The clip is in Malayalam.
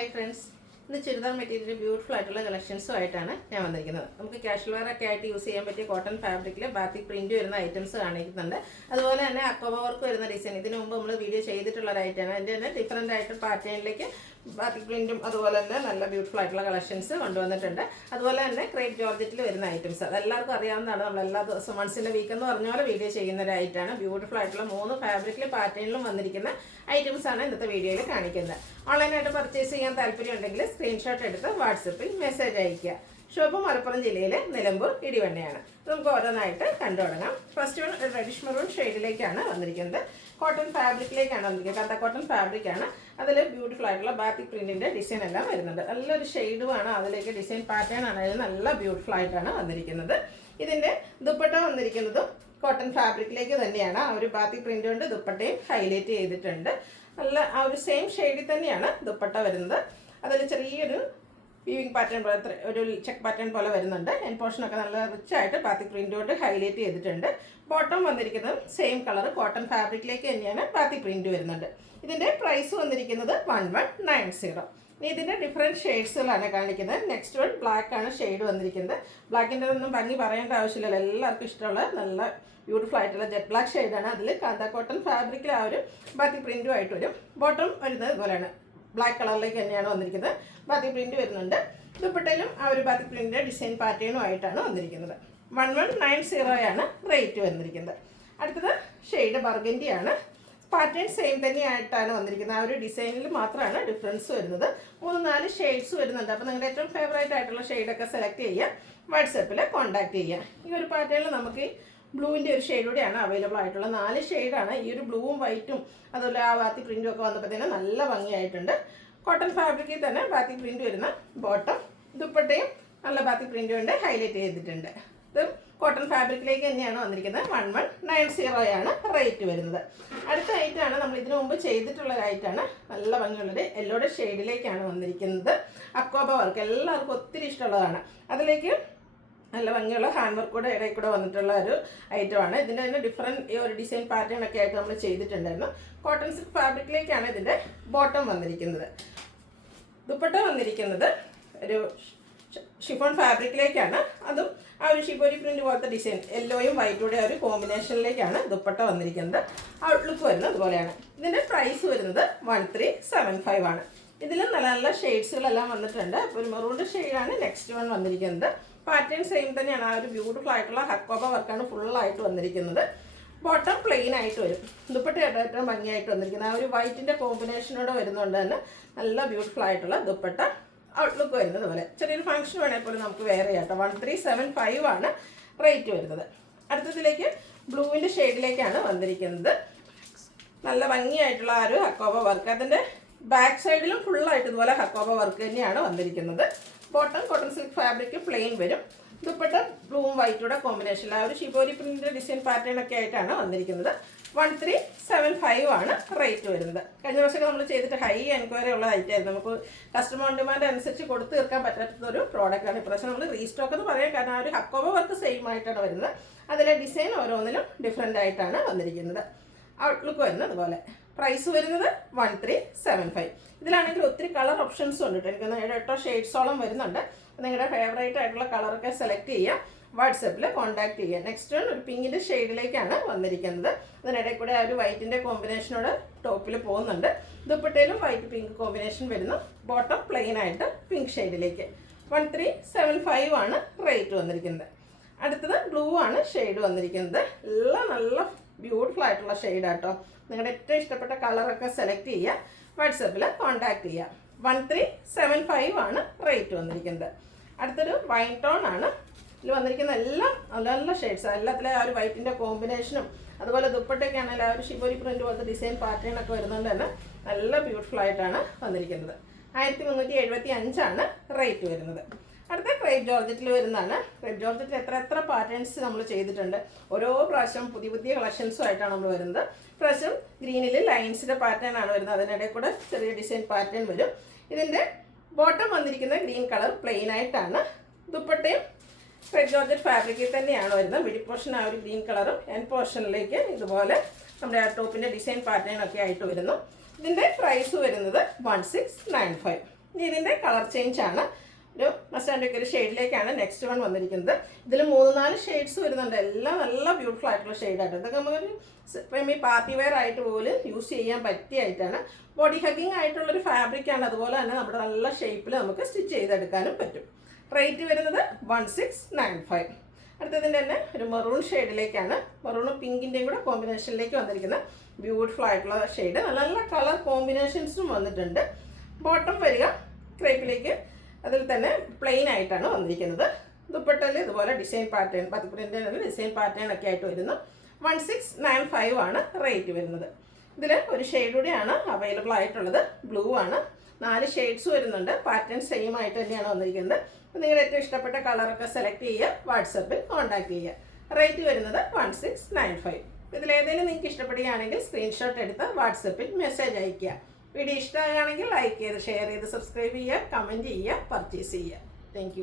ഹായ് ഫ്രണ്ട്സ്, ഇന്ന് ചുരിദാർ മെറ്റീരിയൽ ബ്യൂട്ടിഫുൾ ആയിട്ടുള്ള കളക്ഷൻസുമായിട്ടാണ് ഞാൻ വന്നിരിക്കുന്നത്. നമുക്ക് കാഷ്വൽ വെയർ ഒക്കെ ആയിട്ട് യൂസ് ചെയ്യാൻ പറ്റിയ കോട്ടൺ ഫാബ്രിക്കിൽ ബാത്തിക് പ്രിന്റ് വരുന്ന ഐറ്റംസ് കാണിക്കുന്നുണ്ട്. അതുപോലെ തന്നെ അക്കോബ വർക്ക് വരുന്ന ഡിസൈൻ ഇതിനു മുമ്പ് നമ്മൾ വീഡിയോ ചെയ്തിട്ടുള്ള ഒരു ഐറ്റമാണ്. അതിൻ്റെ തന്നെ ഡിഫറൻ്റ് ആയിട്ട് പാറ്റേണിലേക്ക് ബാത്തിക് പ്രിന്റും അതുപോലെ തന്നെ നല്ല ബ്യൂട്ടിഫുൾ ആയിട്ടുള്ള കളക്ഷൻസ് കൊണ്ടുവന്നിട്ടുണ്ട്. അതുപോലെ തന്നെ ക്രേപ്പ് ജോർജറ്റിൽ വരുന്ന ഐറ്റംസ് അതെല്ലാവർക്കും അറിയാവുന്നതാണ്. നമ്മൾ എല്ലാ ദിവസവും വൺസിൻ്റെ വീക്ക് എന്ന് പറഞ്ഞ പോലെ വീഡിയോ ചെയ്യുന്ന ഒരു ഐറ്റമാണ്. ബ്യൂട്ടിഫുൾ ആയിട്ടുള്ള 3 ഫാബ്രിക്കിൽ പാറ്റേണിലും വന്നിരിക്കുന്ന ഐറ്റംസ് ആണ് ഇന്നത്തെ വീഡിയോയിൽ കാണിക്കുന്നത്. ഓൺലൈനായിട്ട് പർച്ചേസ് ചെയ്യാൻ താല്പര്യമുണ്ടെങ്കിൽ സ്ക്രീൻഷോട്ട് എടുത്ത് വാട്സപ്പിൽ മെസ്സേജ് അയയ്ക്കുക. ഷോപ്പ് മലപ്പുറം ജില്ലയിലെ നിലമ്പൂർ ഇടിവണ്ണയാണ്. നമുക്ക് ഓരോന്നായിട്ട് കണ്ടു തുടങ്ങാം. ഫസ്റ്റ് വൺ റെഡിഷ് മെറൂൺ ഷെയ്ഡിലേക്കാണ് വന്നിരിക്കുന്നത്. കോട്ടൺ ഫാബ്രിക്കിലേക്കാണ് വന്നിരിക്കുന്നത്. കണ്ട കോട്ടൺ ഫാബ്രിക്കാണ്. അതിൽ ബ്യൂട്ടിഫുൾ ആയിട്ടുള്ള ബാത്തിക് പ്രിന്റിൻ്റെ ഡിസൈൻ എല്ലാം വരുന്നുണ്ട്. നല്ലൊരു ഷെയ്ഡുമാണ്. അതിലേക്ക് ഡിസൈൻ പാറ്റേൺ ആണെങ്കിലും നല്ല ബ്യൂട്ടിഫുൾ ആയിട്ടാണ് വന്നിരിക്കുന്നത്. ഇതിൻ്റെ ദുപ്പട്ട വന്നിരിക്കുന്നതും കോട്ടൺ ഫാബ്രിക്കിലേക്ക് തന്നെയാണ്. ആ ഒരു ബാത്തിക് പ്രിന്റ് കൊണ്ട് ദുപ്പട്ടയും ഹൈലൈറ്റ് ചെയ്തിട്ടുണ്ട്. നല്ല ആ ഒരു സെയിം ഷെയ്ഡിൽ തന്നെയാണ് ദുപ്പട്ട വരുന്നത്. അതിൽ ചെറിയൊരു വീവിങ് പാറ്റേൺ പോലെ ഒരു ചെക്ക് പാറ്റേൺ പോലെ വരുന്നുണ്ട്. എൻ പോർഷനൊക്കെ നല്ല റിച്ച് ആയിട്ട് ബാത്തിക് പ്രിന്റ് കൊണ്ട് ഹൈലൈറ്റ് ചെയ്തിട്ടുണ്ട്. ബോട്ടം വന്നിരിക്കുന്നത് സെയിം കളർ കോട്ടൺ ഫാബ്രിക്കിലേക്ക് തന്നെയാണ് ബാത്തിക് പ്രിന്റ് വരുന്നുണ്ട്. ഇതിൻ്റെ പ്രൈസ് വന്നിരിക്കുന്നത് 1190. ഇനി ഇതിൻ്റെ ഡിഫറെൻറ്റ് ഷെയ്ഡ്സുകളാണ് കാണിക്കുന്നത്. നെക്സ്റ്റ് വൺ ബ്ലാക്ക് ആണ് ഷെയ്ഡ് വന്നിരിക്കുന്നത്. ബ്ലാക്കിൻ്റെ ഒന്നും ഭംഗി പറയേണ്ട ആവശ്യമില്ലല്ലോ, എല്ലാവർക്കും ഇഷ്ടമുള്ള നല്ല ബ്യൂട്ടിഫുൾ ആയിട്ടുള്ള ജെറ്റ് ബ്ലാക്ക് ഷെയ്ഡാണ്. അതിൽ കാന്ത കോട്ടൺ ഫാബ്രിക്കിൽ ആ ഒരു ബാത്തിക് പ്രിൻറ്റും ആയിട്ട് വരും. ബോട്ടം വരുന്നത് ഇതുപോലെയാണ്, ബ്ലാക്ക് കളറിലേക്ക് തന്നെയാണ് വന്നിരിക്കുന്നത്. ബാത്തിക് പ്രിൻറ്റ് വരുന്നുണ്ട്. ദുപ്പട്ടയിലും ആ ഒരു ബാത്തിക് പ്രിൻറ്റിൻ്റെ ഡിസൈൻ പാറ്റേണും ആയിട്ടാണ് വന്നിരിക്കുന്നത്. 1190 റേറ്റ് വന്നിരിക്കുന്നത്. അടുത്തത് ഷെയ്ഡ് ബർഗൻഡിയാണ്. പാറ്റേൺ സെയിം തന്നെയായിട്ടാണ് വന്നിരിക്കുന്നത്. ആ ഒരു ഡിസൈനിൽ മാത്രമാണ് ഡിഫറൻസ് വരുന്നത്. 3-4 ഷെയ്ഡ്സ് വരുന്നുണ്ട്. അപ്പോൾ നിങ്ങളുടെ ഏറ്റവും ഫേവറേറ്റ് ആയിട്ടുള്ള ഷെയ്ഡൊക്കെ സെലക്ട് ചെയ്യുക, വാട്സപ്പിൽ കോൺടാക്ട് ചെയ്യുക. ഈ ഒരു പാറ്റേണിൽ നമുക്ക് ബ്ലൂവിൻ്റെ ഒരു ഷെയ്ഡ് കൂടിയാണ് അവൈലബിൾ ആയിട്ടുള്ള. 4 ഷെയ്ഡാണ്. ഈ ഒരു ബ്ലൂവും വൈറ്റും അതുപോലെ ആ ബാത്തിക് പ്രിൻറ്റും ഒക്കെ വന്നപ്പോഴത്തേനും നല്ല ഭംഗിയായിട്ടുണ്ട്. കോട്ടൺ ഫാബ്രിക്കിൽ തന്നെ ബാത്തിക് പ്രിൻറ്റ് വരുന്ന ബോട്ടം, ദുപ്പട്ടയും നല്ല ബാത്തിക് പ്രിൻറ്റ് കൊണ്ട് ഹൈലൈറ്റ് ചെയ്തിട്ടുണ്ട്. ഇത് കോട്ടൺ ഫാബ്രിക്കിലേക്ക് തന്നെയാണ് വന്നിരിക്കുന്നത്. 1190 റേറ്റ് വരുന്നത്. അടുത്ത ഐറ്റാണ് നമ്മൾ ഇതിനു മുമ്പ് ചെയ്തിട്ടുള്ള ഐറ്റാണ്. നല്ല ഭംഗിയുള്ളൊരു യെല്ലോയുടെ ഷെയ്ഡിലേക്കാണ് വന്നിരിക്കുന്നത്. അക്കോബ വർക്ക് എല്ലാവർക്കും ഒത്തിരി ഇഷ്ടമുള്ളതാണ്. അതിലേക്ക് നല്ല ഭംഗിയുള്ള ഹാൻഡ് വർക്കൂടെ ഇടയിൽ കൂടെ വന്നിട്ടുള്ള ഒരു ഐറ്റമാണ്. ഇതിൻ്റെ തന്നെ ഡിഫറെൻറ്റ് ഈ ഒരു ഡിസൈൻ പാറ്റേൺ ഒക്കെ ആയിട്ട് നമ്മൾ ചെയ്തിട്ടുണ്ടായിരുന്നു. കോട്ടൺ സിൽക്ക് ഫാബ്രിക്കിലേക്കാണ് ഇതിൻ്റെ ബോട്ടം വന്നിരിക്കുന്നത്. ദുപ്പട്ട വന്നിരിക്കുന്നത് ഒരു ഷിഫോൺ ഫാബ്രിക്കിലേക്കാണ്. അതും ആ ഒരു ഷിബോരി പ്രിന്റ് പോലത്തെ ഡിസൈൻ യെല്ലോയും വൈറ്റൂടെ ഒരു കോമ്പിനേഷനിലേക്കാണ് ദുപ്പട്ട വന്നിരിക്കുന്നത്. ഔട്ട്ലുക്ക് വരുന്നത് അതുപോലെയാണ്. ഇതിൻ്റെ പ്രൈസ് വരുന്നത് 1375 ഇതിൽ നല്ല നല്ല ഷെയ്ഡ്സുകളെല്ലാം വന്നിട്ടുണ്ട്. അപ്പോൾ ഒരു മെറൂണിൻ്റെ ഷെയ്ഡാണ് നെക്സ്റ്റ് വൺ വന്നിരിക്കുന്നത്. പാറ്റേൺ സെയിം തന്നെയാണ്. ആ ഒരു ബ്യൂട്ടിഫുൾ ആയിട്ടുള്ള ഹക്കോബ വർക്കാണ് ഫുള്ളായിട്ട് വന്നിരിക്കുന്നത്. ബോട്ടം പ്ലെയിൻ ആയിട്ട് വരും. ദുപ്പട്ട ഏറ്റവും ഭംഗിയായിട്ട് വന്നിരിക്കുന്നത്. ആ ഒരു വൈറ്റിൻ്റെ കോമ്പിനേഷനോടെ വരുന്നതുകൊണ്ട് തന്നെ നല്ല ബ്യൂട്ടിഫുൾ ആയിട്ടുള്ള ദുപ്പട്ട. ഔട്ട്ലുക്ക് വരുന്നത് പോലെ ചെറിയൊരു ഫംഗ്ഷൻ വേണേൽ പോലും നമുക്ക് വേറെ ആട്ടോ. 1375 റേറ്റ് വരുന്നത്. അടുത്തതിലേക്ക് ബ്ലൂവിൻ്റെ ഷെയ്ഡിലേക്കാണ് വന്നിരിക്കുന്നത്. നല്ല ഭംഗിയായിട്ടുള്ള ആ ഒരു ഹക്കോബ വർക്ക്. അതിൻ്റെ ബാക്ക് സൈഡിലും ഫുള്ളായിട്ട് ഇതുപോലെ ഹക്കോബ വർക്ക് തന്നെയാണ് വന്നിരിക്കുന്നത്. Bottom cotton silk fabric plain വരും. ദുപ്പട്ട ബ്ലൂവും വൈറ്റൂടെ കോമ്പിനേഷനിൽ ആ ഒരു ഷിബോരി പ്രിന്റിൻ്റെ ഡിസൈൻ പാറ്റേൺ ഒക്കെ ആയിട്ടാണ് വന്നിരിക്കുന്നത്. 1375 റേറ്റ് വരുന്നത്. കഴിഞ്ഞ വർഷമൊക്കെ നമ്മൾ ചെയ്തിട്ട് ഹൈ എൻക്വയറി ഉള്ള ഐറ്റമായിരുന്നു. നമുക്ക് കസ്റ്റമർ ഓൺ ഡിമാൻഡ് അനുസരിച്ച് കൊടുത്തു തീർക്കാൻ പറ്റാത്തൊരു പ്രോഡക്റ്റാണ്. ഇപ്രാവശ്യം നമ്മൾ റീസ്റ്റോക്ക് എന്ന് പറയാൻ കാരണം ആ ഒരു ഹക്കോബ വർക്ക് സെയിം ആയിട്ടാണ് വരുന്നത്. അതിലെ ഡിസൈൻ ഓരോന്നിലും ഡിഫറെൻ്റ് ആയിട്ടാണ് വന്നിരിക്കുന്നത്. ഔട്ട്ലുക്ക് വരുന്നത് അതുപോലെ. പ്രൈസ് വരുന്നത് 1375. ഇതിലാണെങ്കിൽ ഒത്തിരി കളർ ഓപ്ഷൻസും ഉണ്ട്. എനിക്ക് 7-8 ഷെയ്ഡ്സോളം വരുന്നുണ്ട്. നിങ്ങളുടെ ഫേവറേറ്റ് ആയിട്ടുള്ള കളറൊക്കെ സെലക്ട് ചെയ്യുക, വാട്സപ്പിൽ കോൺടാക്ട് ചെയ്യുക. നെക്സ്റ്റ് വൺ ഒരു പിങ്കിൻ്റെ ഷെയ്ഡിലേക്കാണ് വന്നിരിക്കുന്നത്. അതിനിടയിൽ കൂടെ ആ ഒരു വൈറ്റിൻ്റെ കോമ്പിനേഷനോട് ടോപ്പിൽ പോകുന്നുണ്ട്. ദുപ്പട്ടയിലും വൈറ്റ് പിങ്ക് കോമ്പിനേഷൻ വരുന്നു. ബോട്ടം പ്ലെയിൻ ആയിട്ട് പിങ്ക് ഷെയ്ഡിലേക്ക്. 1375 റേറ്റ് വന്നിരിക്കുന്നത്. അടുത്തത് ബ്ലൂ ആണ് ഷെയ്ഡ് വന്നിരിക്കുന്നത്. എല്ലാം നല്ല ബ്യൂട്ടിഫുൾ ആയിട്ടുള്ള ഷെയ്ഡാട്ടോ. നിങ്ങളുടെ ഏറ്റവും ഇഷ്ടപ്പെട്ട കളറൊക്കെ സെലക്ട് ചെയ്യുക, വാട്സപ്പിൽ കോൺടാക്ട് ചെയ്യുക. 1375 റേറ്റ് വന്നിരിക്കുന്നത്. അടുത്തൊരു വൈൻ ടോൺ ആണ്. ഇതിൽ വന്നിരിക്കുന്ന എല്ലാം നല്ല നല്ല ഷെയ്ഡ്സ്. എല്ലാത്തിലെ ആ ഒരു വൈറ്റിൻ്റെ കോമ്പിനേഷനും അതുപോലെ ദുപ്പട്ടയൊക്കെ ആണെങ്കിൽ ആ ഒരു ഷിബോരി പ്രിന്റ് പോലത്തെ ഡിസൈൻ പാറ്റേൺ ഒക്കെ വരുന്നതുകൊണ്ട് തന്നെ നല്ല ബ്യൂട്ടിഫുൾ ആയിട്ടാണ് വന്നിരിക്കുന്നത്. 1375 റേറ്റ് വരുന്നത്. അടുത്ത ക്രേപ്പ് ജോർജറ്റിൽ വരുന്നതാണ്. ക്രേപ്പ് ജോർജറ്റിൽ എത്ര പാറ്റേൺസ് നമ്മൾ ചെയ്തിട്ടുണ്ട്. ഓരോ പ്രാവശ്യം പുതിയ പുതിയ കളക്ഷൻസും ആയിട്ടാണ് നമ്മൾ വരുന്നത്. പ്രാവശ്യം ഗ്രീനിൽ ലൈൻസിൻ്റെ പാറ്റേൺ ആണ് വരുന്നത്. അതിനിടയിൽ കൂടെ ചെറിയ ഡിസൈൻ പാറ്റേൺ വരും. ഇതിൻ്റെ ബോട്ടം വന്നിരിക്കുന്ന ഗ്രീൻ കളർ പ്ലെയിൻ ആയിട്ടാണ്. ദുപ്പട്ടയും ക്രേപ്പ് ജോർജറ്റ് ഫാബ്രിക്കിൽ തന്നെയാണ് വരുന്നത്. മിഡിൽ പോർഷൻ ആ ഒരു ഗ്രീൻ കളറും എൻ പോർഷനിലേക്ക് ഇതുപോലെ നമ്മുടെ ആ ടോപ്പിൻ്റെ ഡിസൈൻ പാറ്റേൺ ഒക്കെ ആയിട്ട് വരുന്നു. ഇതിൻ്റെ പ്രൈസ് വരുന്നത് 1695. ഇനി ഇതിൻ്റെ കളർ ചേഞ്ച് ആണ്. ഒരു മസ്റ്റാൻഡൊക്കെ ഒരു ഷെയ്ഡിലേക്കാണ് നെക്സ്റ്റ് വൺ വന്നിരിക്കുന്നത്. ഇതിൽ 3-4 ഷെയ്ഡ്സ് വരുന്നുണ്ട്. എല്ലാം നല്ല ബ്യൂട്ടിഫുൾ ആയിട്ടുള്ള ഷെയ്ഡായിട്ട്. ഇതൊക്കെ നമുക്കൊരു സെമി പാർട്ടി വെയർ ആയിട്ട് പോലും യൂസ് ചെയ്യാൻ പറ്റിയായിട്ടാണ്. ബോഡി ഹഗ്ഗിങ് ആയിട്ടുള്ളൊരു ഫാബ്രിക്കാണ്. അതുപോലെ തന്നെ നമ്മുടെ നല്ല ഷേപ്പിൽ നമുക്ക് സ്റ്റിച്ച് ചെയ്തെടുക്കാനും പറ്റും. റേറ്റ് വരുന്നത് 1695. അടുത്തതിൻ്റെ തന്നെ ഒരു മെറൂൺ ഷെയ്ഡിലേക്കാണ്. മെറൂണും പിങ്കിൻ്റെയും കൂടെ കോമ്പിനേഷനിലേക്ക് വന്നിരിക്കുന്ന ബ്യൂട്ടിഫുൾ ആയിട്ടുള്ള ഷെയ്ഡ്. നല്ല നല്ല കളർ കോമ്പിനേഷൻസും വന്നിട്ടുണ്ട്. ബോട്ടം വരിക ക്രേപ്പിലേക്ക്, അതിൽ തന്നെ പ്ലെയിൻ ആയിട്ടാണ് വന്നിരിക്കുന്നത്. ദുപ്പട്ടയിൽ ഇതുപോലെ ഡിസൈൻ പാറ്റേൺ, ബാത്തിക് പ്രിൻ്റിൻ്റെ ഡിസൈൻ പാറ്റേൺ ഒക്കെ ആയിട്ട് വരുന്നു. 1695 ആണ് റേറ്റ് വരുന്നത്. ഇതിൽ ഒരു ഷെയ്ഡ് കൂടിയാണ് അവൈലബിൾ ആയിട്ടുള്ളത്. ബ്ലൂ ആണ്. 4 ഷെയ്ഡ്സ് വരുന്നുണ്ട്. പാറ്റേൺ സെയിം ആയിട്ട് തന്നെയാണ് വന്നിരിക്കുന്നത്. അപ്പോൾ നിങ്ങളുടെ ഏറ്റവും ഇഷ്ടപ്പെട്ട കളറൊക്കെ സെലക്ട് ചെയ്യുക, വാട്സപ്പിൽ കോൺടാക്ട് ചെയ്യുക. റേറ്റ് വരുന്നത് 1695. ഇതിലേതെങ്കിലും നിങ്ങൾക്ക് ഇഷ്ടപ്പെടുകയാണെങ്കിൽ സ്ക്രീൻഷോട്ട് എടുത്ത് വാട്സപ്പിൽ മെസ്സേജ് അയയ്ക്കുക. വീഡിയോ ഇഷ്ടമാകുകയാണെങ്കിൽ ലൈക്ക് ചെയ്ത് ഷെയർ ചെയ്ത് സബ്സ്ക്രൈബ് ചെയ്യുക, കമൻറ്റ് ചെയ്യുക, പർച്ചേസ് ചെയ്യുക. താങ്ക്